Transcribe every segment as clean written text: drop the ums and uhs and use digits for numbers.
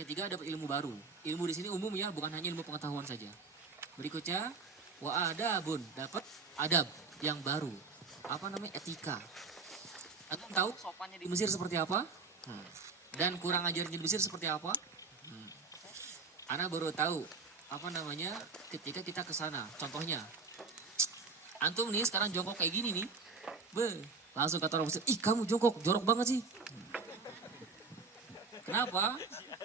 Yang ketiga dapat ilmu baru. Ilmu di sini umum ya, bukan hanya ilmu pengetahuan saja. Berikutnya wa adabun, dapat adab yang baru. Apa namanya? Etika. Antum tahu sopannya di Mesir seperti apa? Dan kurang ajarnya di Mesir seperti apa? Ana baru tahu apa namanya ketika kita ke sana. Contohnya, antum nih sekarang jongkok kayak gini nih. Langsung kata orang Mesir, ih kamu jongkok, jorok banget sih. Kenapa?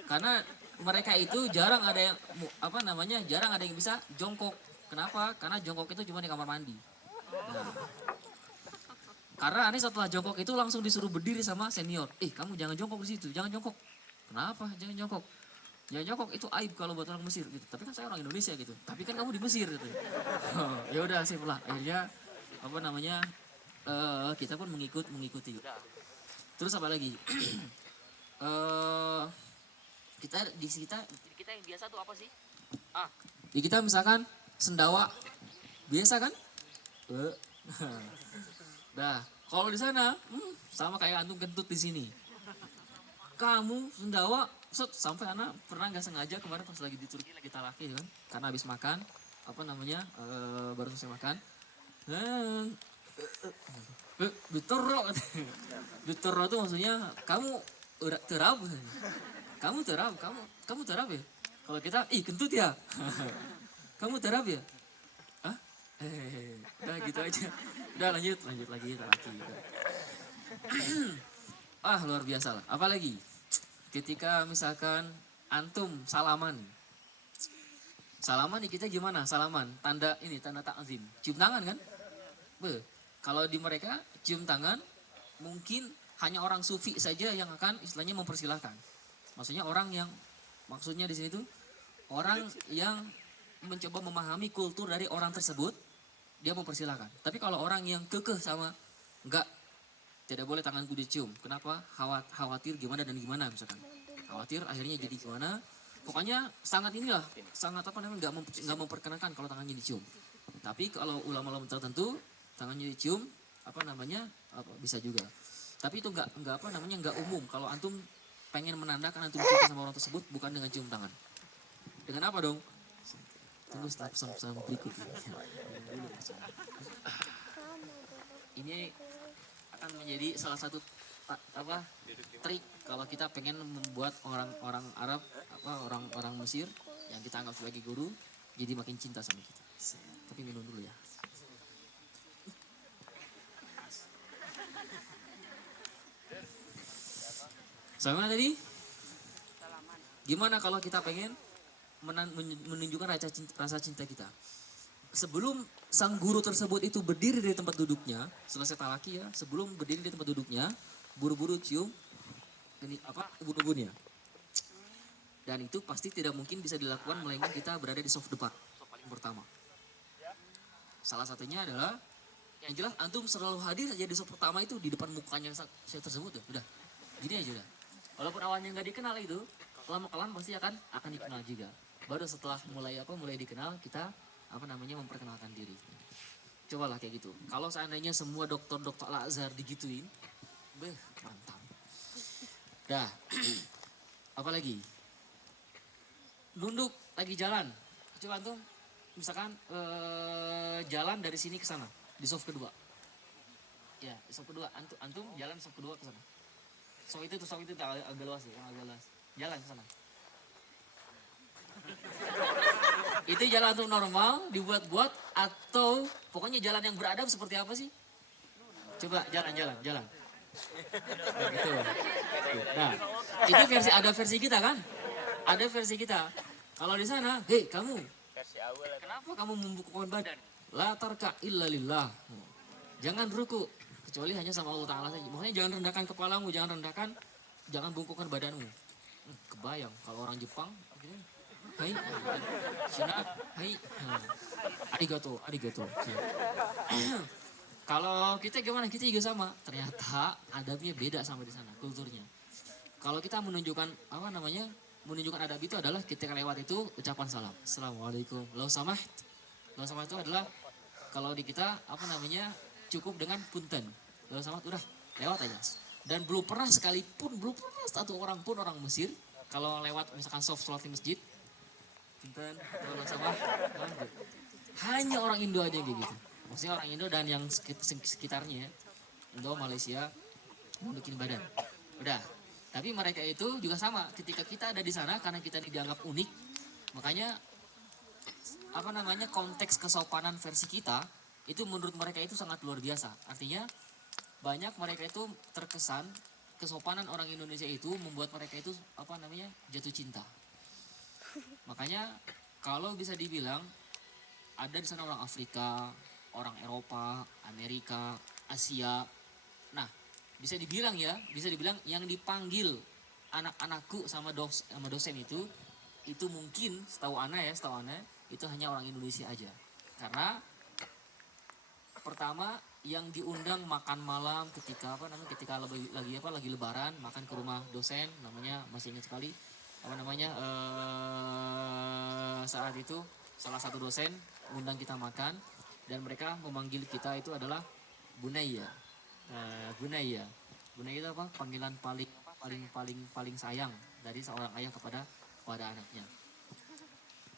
Karena mereka itu jarang ada yang apa namanya jarang ada yang bisa jongkok. Kenapa? Karena jongkok itu cuma di kamar mandi. Nah, karena aneh setelah jongkok itu langsung disuruh berdiri sama senior. Kamu jangan jongkok di situ, jangan jongkok. Kenapa? Jangan jongkok. Jangan jongkok itu aib kalau buat orang Mesir gitu. Tapi kan saya orang Indonesia gitu. Tapi kan kamu di Mesir gitu. Ya udah sih lah. Akhirnya apa namanya kita pun mengikuti. Terus apa lagi? kita yang biasa tuh apa sih? Di kita misalkan sendawa biasa kan? Nah, kalau di sana sama kayak antum kentut di sini. Kamu sendawa sampai anak pernah nggak sengaja kemarin pas lagi di Turki lagi talaki kan? Karena habis makan apa namanya baru selesai makan. Ditoro tuh maksudnya kamu udah terap. Kamu terap ya? Kalau kita kentut ya. Kamu terap ya? Hah? Udah gitu aja. Udah lanjut lagi talaki. Luar biasa lah. Apalagi ketika misalkan antum salaman di kita gimana? Salaman tanda takzim. Cium tangan kan? Kalau di mereka cium tangan mungkin hanya orang sufi saja yang akan istilahnya mempersilahkan. Maksudnya di sini tuh orang yang mencoba memahami kultur dari orang tersebut, dia mempersilahkan. Tapi kalau orang yang kekeh sama enggak, tidak boleh tanganku dicium. Kenapa? Khawatir gimana dan gimana misalkan. Khawatir akhirnya jadi gimana? Pokoknya sangat enggak memperkenankan kalau tangannya dicium. Tapi kalau ulama-ulama tertentu tangannya dicium bisa juga. Tapi itu enggak umum. Kalau antum pengen menandakan antum cinta sama orang tersebut bukan dengan cium tangan. Dengan apa dong? Tunggu sama berikutnya. Ini akan menjadi salah satu trik kalau kita pengen membuat orang Arab orang Mesir yang kita anggap sebagai guru jadi makin cinta sama kita. Tapi minum dulu ya. Sama tadi? Gimana kalau kita pengen menunjukkan rasa cinta kita? Sebelum sang guru tersebut itu berdiri dari tempat duduknya, selesai talaki ya, sebelum berdiri di tempat duduknya, buru-buru cium ubun-ubunnya. Dan itu pasti tidak mungkin bisa dilakukan melainkan kita berada di soft depan, soft paling pertama. Salah satunya adalah yang jelas antum selalu hadir saja di soft pertama itu di depan mukanya saya tersebut ya. Udah. Gini aja udah. Walaupun awalnya nggak dikenal itu, lama-kelamaan pasti akan dikenal juga. Baru setelah mulai dikenal kita memperkenalkan diri. Cobalah kayak gitu. Kalau seandainya semua dokter Al-Azhar digituin, mantap. Dah. Apalagi? Nunduk lagi jalan. Coba antum misalkan jalan dari sini ke sana di soft kedua. Ya, di soft kedua antum jalan soft kedua ke sana. Soft itu agak luas ya, agak luas. Jalan ke sana. Itu jalan untuk normal, dibuat-buat atau pokoknya jalan yang beradab seperti apa sih? Coba jalan. Nah, gitu. Nah, itu ada versi kita kan? Ada versi kita. Kalau di sana, hei kamu, kenapa kamu membungkukkan badan? La tarka illa lillah. Jangan ruku kecuali hanya sama Allah Ta'ala saja. Maksudnya jangan rendahkan kepalamu, jangan bungkukkan badanmu. Kebayang kalau orang Jepang, hai, Cina, hai, arigato. Kalau kita gimana? Kita juga sama. Ternyata adabnya beda sama di sana, kulturnya. Kalau kita menunjukkan adab itu adalah ketika lewat itu ucapan salam. Assalamualaikum. Lau samah itu adalah kalau di kita cukup dengan punten. Lau samah udah lewat aja. Dan belum pernah satu orang pun orang Mesir kalau lewat misalkan soft sholat di masjid, punten tolong sama, hanya orang Indo aja yang kayak gitu. Maksudnya orang Indo dan yang sekitarnya ya. Indo, Malaysia, nundukin badan. Udah. Tapi mereka itu juga sama. Ketika kita ada di sana karena kita dianggap unik, makanya konteks kesopanan versi kita itu menurut mereka itu sangat luar biasa. Artinya banyak mereka itu terkesan kesopanan orang Indonesia itu membuat mereka itu jatuh cinta. Makanya kalau bisa dibilang ada di sana orang Afrika, orang Eropa, Amerika, Asia. Nah, bisa dibilang yang dipanggil anak-anakku sama dosen itu mungkin setahu ana itu hanya orang Indonesia aja. Karena pertama yang diundang makan malam ketika lagi lebaran, makan ke rumah dosen, namanya masih ingat sekali saat itu salah satu dosen undang kita makan dan mereka memanggil kita itu adalah Bunaya. Bunaya itu apa? Panggilan paling sayang dari seorang ayah kepada anaknya.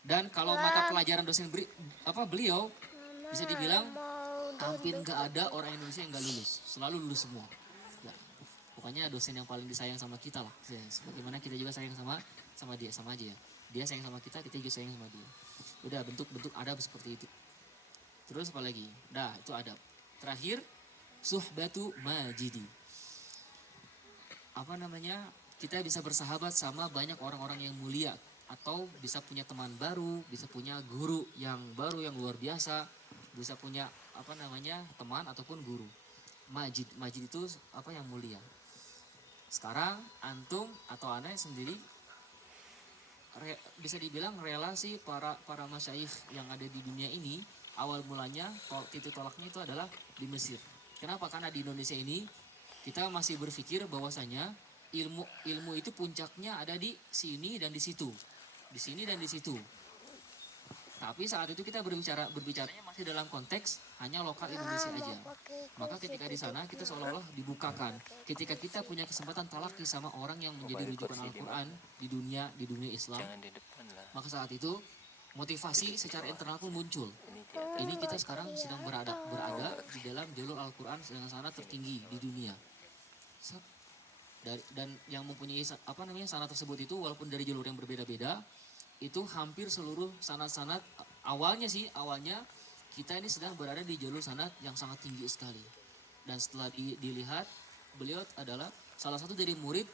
Dan kalau mata pelajaran dosen beliau bisa dibilang hampir nggak ada orang Indonesia yang nggak lulus, selalu lulus semua. Ya, pokoknya dosen yang paling disayang sama kita lah. Ya, sebagaimana kita juga sayang sama dia, sama aja ya. Dia sayang sama kita juga sayang sama dia. Udah bentuk adab seperti itu. Terus apa lagi? Dah, itu adab. Terakhir, suhbatu majidi. Kita bisa bersahabat sama banyak orang-orang yang mulia, atau bisa punya teman baru, bisa punya guru yang baru yang luar biasa, bisa punya teman ataupun guru. Majid itu yang mulia. Sekarang antum atau ana sendiri bisa dibilang relasi para masyayikh yang ada di dunia ini awal mulanya titik tolaknya itu adalah di Mesir. Kenapa? Karena di Indonesia ini kita masih berpikir bahwasanya ilmu itu puncaknya ada di sini dan di situ. Di sini dan di situ. Tapi saat itu kita berbicaranya masih dalam konteks hanya lokal Indonesia aja. Maka ketika di sana kita seolah-olah dibukakan. Ketika kita punya kesempatan talaki sama orang yang menjadi rujukan Al-Quran di dunia Islam, maka saat itu motivasi secara internal pun muncul. Ini kita sekarang sedang berada di dalam jalur Al-Quran dengan sanad tertinggi di dunia. Dan yang mempunyai sanad tersebut itu walaupun dari jalur yang berbeda-beda, itu hampir seluruh sanad-sanad awalnya kita ini sedang berada di jalur sanad yang sangat tinggi sekali. Dan setelah dilihat, beliau adalah salah satu dari murid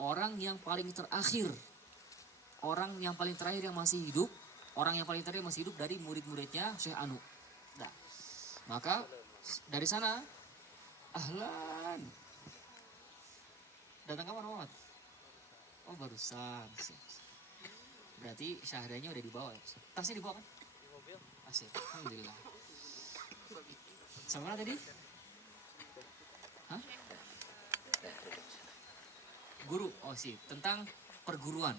orang yang paling terakhir yang masih hidup dari murid-muridnya Syekh Anu. Nah, maka dari sana ahlan datang kapan Muhammad? Oh barusan. Berarti syahadanya udah dibawa ya? Tasnya dibawa kan? Di mobil. Asik, alhamdulillah. Sama mana tadi? Hah? Guru, oh sih, tentang perguruan.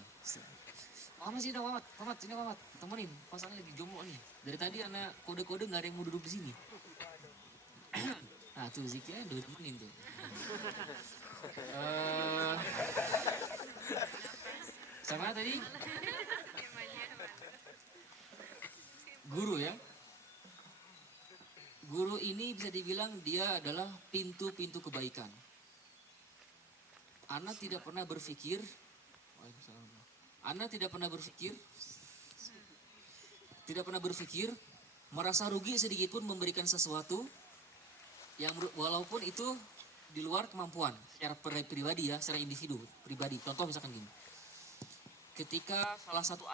Muhammad sini Muhammad, sini Muhammad, temenin, pasangan lagi jomblo nih. Dari tadi anak kode-kode nggak ada yang mau duduk di sini. Nah tuh Ziknya udah temenin tuh. Sama tadi? Guru ya. Guru ini bisa dibilang dia adalah pintu-pintu kebaikan. Ana tidak pernah berpikir merasa rugi sedikit pun memberikan sesuatu yang walaupun itu di luar kemampuan secara pribadi ya, secara individu pribadi. Contoh misalkan gini. Ketika salah satu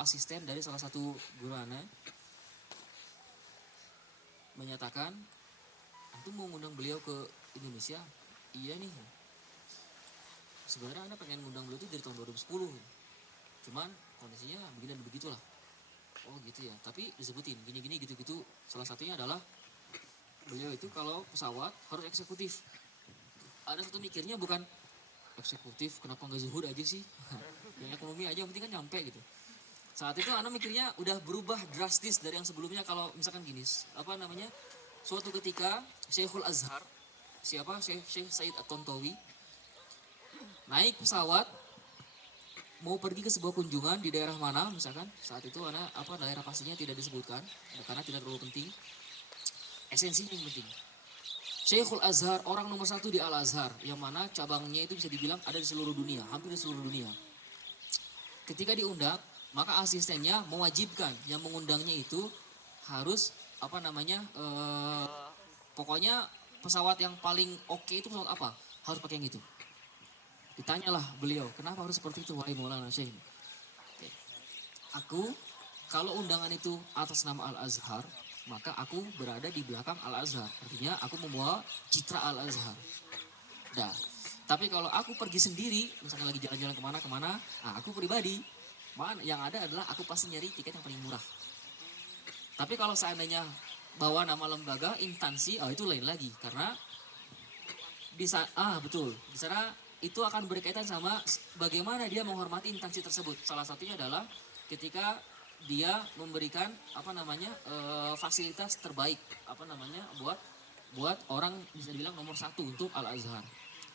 asisten dari salah satu guru ana menyatakan, "Antum mau ngundang beliau ke Indonesia?" Iya nih. Sebenarnya ana pengen ngundang beliau itu dari tahun 2010. Cuman kondisinya begini dan begitulah. Oh gitu ya. Tapi disebutin gini-gini gitu-gitu. Salah satunya adalah beliau itu kalau pesawat harus eksekutif. Ada satu mikirnya bukan eksekutif, kenapa nggak zuhud aja sih? Yang ekonomi aja yang penting kan nyampe gitu. Saat itu anak mikirnya udah berubah drastis dari yang sebelumnya. Kalau misalkan gini, suatu ketika Syekhul Azhar, Syekh Said At-Tontowi naik pesawat mau pergi ke sebuah kunjungan di daerah mana misalkan, saat itu daerah pastinya tidak disebutkan karena tidak terlalu penting, esensinya yang penting. Syekhul Azhar, orang nomor satu di Al Azhar, yang mana cabangnya itu bisa dibilang ada di seluruh dunia, hampir di seluruh dunia. Ketika diundang, maka asistennya mewajibkan yang mengundangnya itu harus pokoknya pesawat yang paling oke itu pesawat apa, harus pakai yang itu. Ditanyalah beliau, kenapa harus seperti itu wahai Maulana Syekh? Aku kalau undangan itu atas nama Al Azhar, maka aku berada di belakang Al Azhar. Artinya aku membawa citra Al Azhar. Dah. Tapi kalau aku pergi sendiri, misalnya lagi jalan-jalan kemana-kemana, nah aku pribadi, yang ada adalah aku pasti nyari tiket yang paling murah. Tapi kalau seandainya bawa nama lembaga, instansi, itu lain lagi. Karena betul, di sana itu akan berkaitan sama bagaimana dia menghormati instansi tersebut. Salah satunya adalah ketika dia memberikan fasilitas terbaik buat orang bisa dibilang nomor satu untuk Al Azhar.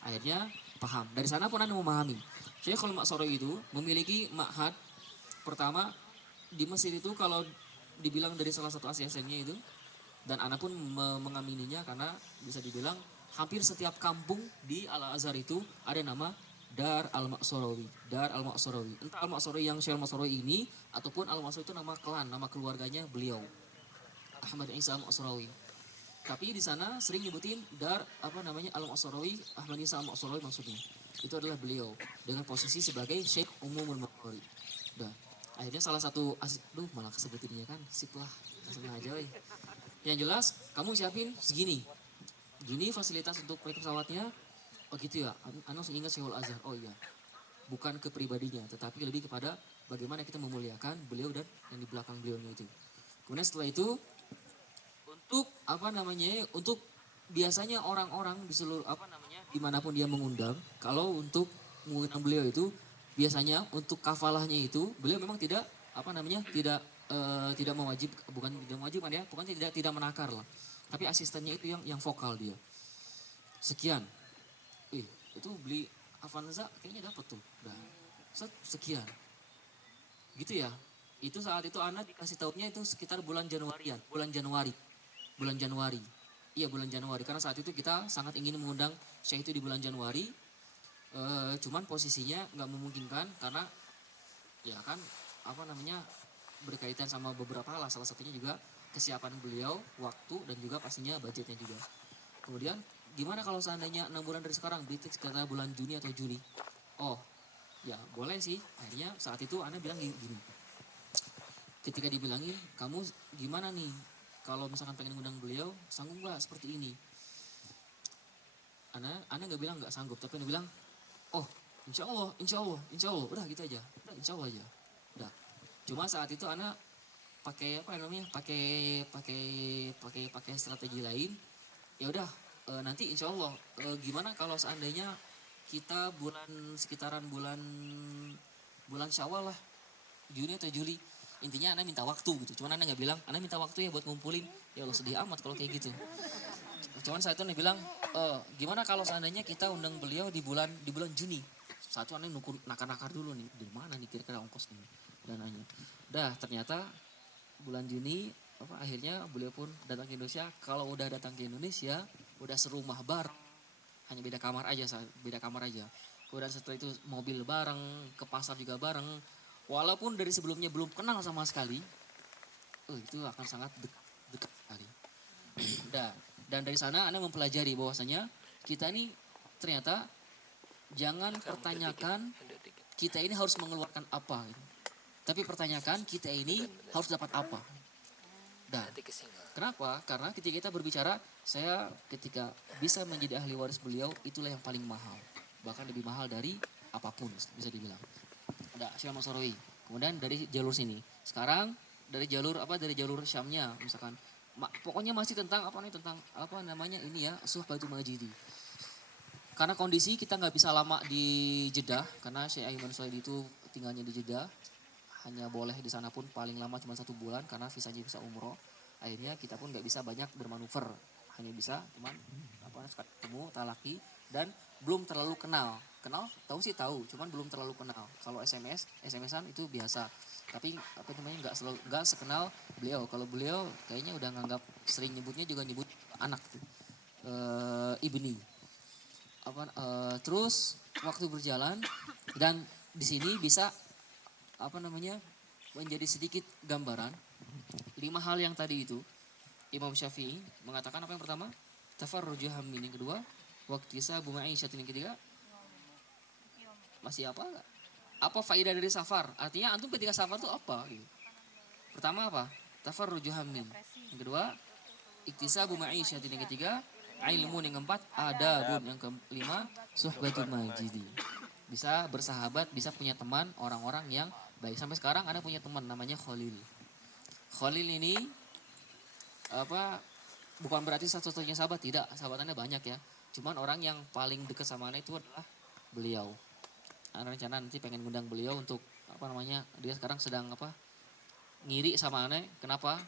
Akhirnya paham. Dari sana pun Anda memahami. Syekhul Maksori itu memiliki ma'had pertama di Mesir itu, kalau dibilang dari salah satu asistennya itu, dan Anda pun mengamininya karena bisa dibilang hampir setiap kampung di Al Azhar itu ada nama Dar Al-Maksurawi. Dar Al-Maksurawi. Entah Al-Maksurawi yang Syekh Al-Maksurawi ini ataupun Al-Maksurawi itu nama klan, nama keluarganya beliau. Ahmad Isa Al-Maksurawi. Tapi di sana sering nyebutin Dar Al-Maksurawi, Ahmad Isa Al-Maksurawi maksudnya. Itu adalah beliau dengan posisi sebagai Syekh Umumul Maksuri. Dah. Akhirnya salah satu malah kesebutinnya kan, sip lah. Langsung aja weh. Yang jelas kamu siapin segini. Gini fasilitas untuk proyek pesawatnya. Oh gitu ya, Anda harus ingat Syekhul Azhar. Oh iya, bukan ke pribadinya, tetapi lebih kepada bagaimana kita memuliakan beliau dan yang di belakang beliaunya itu. Kemudian setelah itu, untuk biasanya orang-orang di seluruh dimanapun dia mengundang, kalau untuk mengundang beliau itu biasanya untuk kafalahnya itu beliau memang tidak tidak mewajibkan ya, bukan tidak menakar lah, tapi asistennya itu yang vokal dia. Sekian. Itu beli Avanza kayaknya dapat tuh. Nah, sekian. Gitu ya. Itu saat itu anak dikasih tahunya itu sekitar bulan Januari. Iya, bulan Januari. Karena saat itu kita sangat ingin mengundang Syekh itu di bulan Januari. Cuman posisinya nggak memungkinkan karena ya kan berkaitan sama beberapa hal. Salah satunya juga kesiapan beliau, waktu dan juga pastinya budgetnya juga. Kemudian gimana kalau seandainya 6 bulan dari sekarang, berarti sekitar bulan Juni atau Juli? Oh, ya boleh sih. Akhirnya saat itu Ana bilang gini. Ketika dibilangin, kamu gimana nih? Kalau misalkan pengen ngundang beliau, sanggup nggak seperti ini? Ana nggak bilang nggak sanggup, tapi Ana bilang, oh, insya Allah, udah gitu aja, udah insya Allah aja, udah. Cuma saat itu Ana pakai strategi lain. Ya udah, nanti insya Allah gimana kalau seandainya kita sekitaran bulan Syawal lah, Juni atau Juli. Intinya Ana minta waktu gitu. Cuman Ana nggak bilang Ana minta waktu ya buat ngumpulin. Ya Allah, sedih amat kalau kayak gitu. Cuman saat itu Ana bilang gimana kalau seandainya kita undang beliau di bulan Juni. Saat itu Ana nakar dulu nih, di mana nih kira-kira ongkos nih dananya. Dah, ternyata bulan Juni akhirnya beliau pun datang ke Indonesia. Kalau udah datang ke Indonesia udah serumah bareng, hanya beda kamar aja. Kemudian setelah itu mobil bareng, ke pasar juga bareng, walaupun dari sebelumnya belum kenal sama sekali. Itu akan sangat dekat sekali. Dan dari sana Anda mempelajari bahwasanya kita ini ternyata jangan pertanyakan kita ini harus mengeluarkan apa, tapi pertanyakan kita ini harus dapat apa. Kenapa? Karena ketika kita berbicara, saya ketika bisa menjadi ahli waris beliau, itulah yang paling mahal. Bahkan lebih mahal dari apapun bisa dibilang. Ada Syekh Maksurawi. Kemudian dari jalur sini. Sekarang dari jalur Syamnya misalkan. Pokoknya masih tentang Suhbatul Majidi. Karena kondisi kita nggak bisa lama di Jeddah, karena Syekh Aiman Suhaidi itu tinggalnya di Jeddah. Hanya boleh di sana pun paling lama cuma 1 bulan karena visanya bisa umroh. Akhirnya kita pun nggak bisa banyak bermanuver, hanya bisa cuman ketemu talaki dan belum terlalu kenal. Kenal tahu sih tahu, cuman belum terlalu kenal. Kalau SMS-an itu biasa. Tapi apa namanya nggak sekenal beliau. Kalau beliau kayaknya udah nganggap sering nyebutnya juga nyebut anak tuh. Ibni. Terus waktu berjalan dan di sini bisa apa namanya menjadi sedikit gambaran 5 hal yang tadi itu. Imam Syafi'i mengatakan apa yang pertama? Tafarruju hammin. Yang kedua, waqtisabu ma'isyatin. Yang ketiga, masih apa enggak? Apa faedah dari safar? Artinya antum ketika safar itu apa gitu. Pertama apa? Tafarruju hammin. Yang kedua, iktisabu ma'isyatin. Yang ketiga, ilmu. Yang keempat, adabun. Yang kelima, suhbatul majidi. Bisa bersahabat, bisa punya teman, orang-orang yang baik. Sampai sekarang Anda punya teman namanya Khalil. Khalil ini bukan berarti satu-satunya sahabat, tidak, sahabatannya banyak ya. Cuman orang yang paling dekat sama Anda itu adalah beliau. Ana rencana nanti pengen ngundang beliau untuk dia sekarang sedang ngiri sama Ana. Kenapa?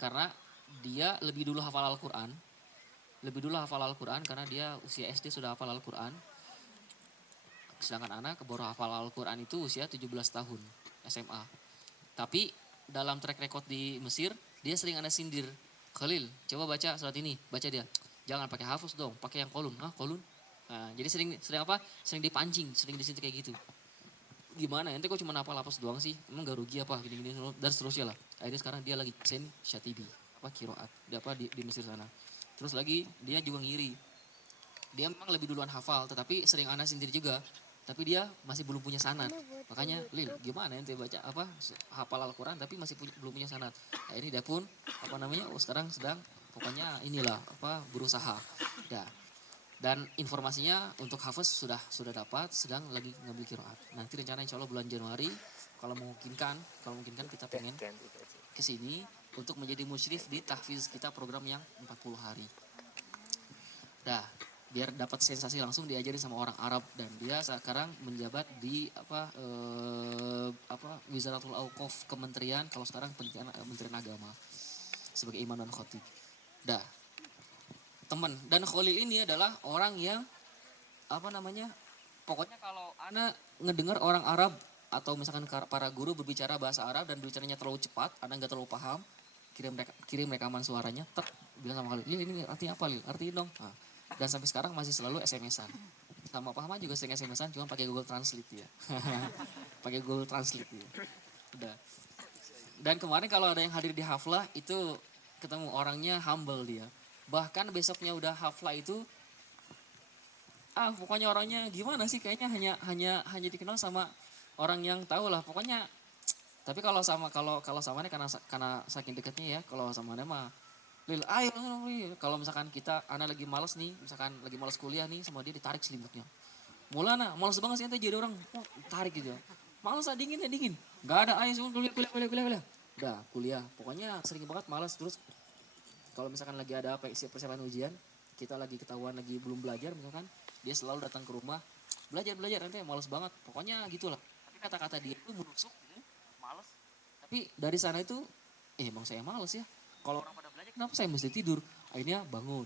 Karena dia lebih dulu hafal Al-Quran. Karena dia usia SD sudah hafal Al-Quran. Sedangkan anak baru hafal Al-Quran itu usia 17 tahun SMA. Tapi dalam track record di Mesir, dia sering Ana sindir. Khalil, coba baca surat ini. Baca dia. Jangan pakai hafuz dong, pakai yang kolun. Kolun. Nah, jadi sering dipancing, sering disindir kayak gitu. Gimana? Ente kok cuma hafal hafuz doang sih? Emang gak rugi apa? Gini-gini dan seterusnya lah. Akhirnya sekarang dia lagi sen Syatibi, Qiraat. Di Mesir sana. Terus lagi dia juga ngiri. Dia memang lebih duluan hafal, tetapi sering Ana sindir juga. Tapi dia masih belum punya sanad. Makanya, Lil, gimana ente baca hafal Al-Quran tapi belum punya sanad. Nah, ini dia pun sekarang sedang pokoknya inilah berusaha. Dan informasinya untuk hafaz sudah dapat, sedang lagi ngambil qiraat. Nanti rencana insya Allah bulan Januari kalau memungkinkan kita pengen ke sini untuk menjadi musyrif di tahfiz kita program yang 40 hari. Biar dapat sensasi langsung diajarin sama orang Arab, dan dia sekarang menjabat di Wizaratul Auqaf, kementerian, kalau sekarang Kementerian Agama sebagai imam dan khatib. Teman dan Khalil ini adalah orang yang pokoknya kalau Ana ngedengar orang Arab atau misalkan para guru berbicara bahasa Arab dan bicaranya terlalu cepat, Ana nggak terlalu paham, kirim rekaman suaranya, bilang sama Khalil, ini artinya apa, Lil? Artiin dong. Dan sampai sekarang masih selalu SMS-an. Sama pahaman juga sering SMS-an, cuma pakai Google Translate ya. Pakai Google Translate ya. Udah. Dan kemarin kalau ada yang hadir di haflah itu ketemu orangnya humble dia. Bahkan besoknya udah haflah itu pokoknya orangnya gimana sih, kayaknya hanya dikenal sama orang yang tahu lah pokoknya. Tapi kalau sama ini karena saking dekatnya ya, kalau sama dia mah Lil, ayo. Kalau misalkan Ana lagi malas nih, misalkan lagi malas kuliah nih, sama dia ditarik selimutnya. Mulana, malas banget sih ente jadi orang, tarik gitu. Malas dingin. Gak ada ayo kuliah. Udah, kuliah. Pokoknya sering banget malas. Terus kalau misalkan lagi ada persiapan ujian, kita lagi ketahuan lagi belum belajar misalkan, dia selalu datang ke rumah, belajar ente malas banget. Pokoknya gitulah. Tapi kata-kata dia itu menusuk gitu, malas. Tapi dari sana itu emang saya malas ya. Kalau orang pada belajar, kenapa saya mesti tidur? Akhirnya bangun.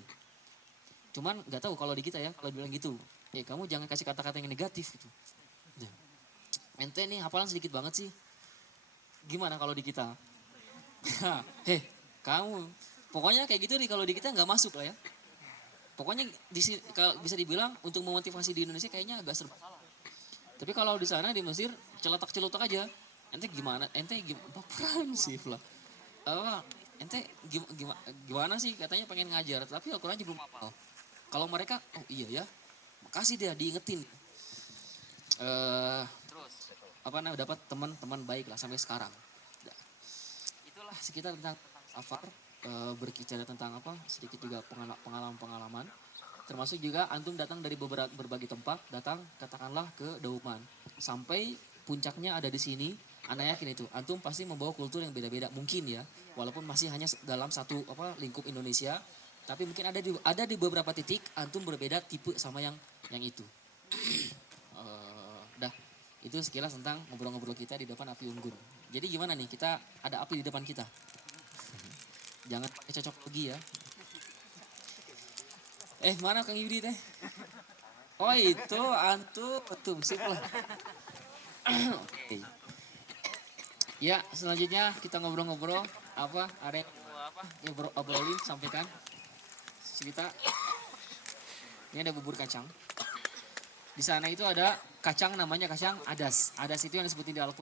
Cuman nggak tahu kalau di kita ya, kalau bilang gitu, kamu jangan kasih kata-kata yang negatif gitu. Ente nih hafalan sedikit banget sih. Gimana kalau di kita? Kamu, pokoknya kayak gitu nih, kalau di kita nggak masuk lah ya. Pokoknya kalau bisa dibilang untuk memotivasi di Indonesia kayaknya agak serba salah. Tapi kalau di sana di Mesir celotak aja. Ente gimana? Baperan sih lah. Ente gimana sih, katanya pengen ngajar tapi Al-Quran aja belum hafal. Kalau mereka iya ya, makasih dia diingetin. Terus dapat teman-teman baik lah sampai sekarang. Itulah sekitar tentang safar, berbicara tentang sedikit juga pengalaman, termasuk juga antum datang dari berbagai tempat, datang katakanlah ke Dauman sampai puncaknya ada di sini. Anda yakin itu, antum pasti membawa kultur yang beda-beda mungkin ya, walaupun masih hanya dalam satu lingkup Indonesia, tapi mungkin ada di beberapa titik antum berbeda tipe sama yang itu. Itu sekilas tentang ngobrol-ngobrol kita di depan api unggun. Jadi gimana nih, kita ada api di depan kita, jangan pakai cocok lagi ya. Mana Kang Yudi teh? Oh itu antum sip lah. Oke. Ya selanjutnya kita ngobrol-ngobrol apa ada yang mau apa ya obrolin sampaikan cerita. Ini ada bubur kacang. Di sana itu ada kacang namanya kacang adas. Adas itu yang disebutin di Al-Quran.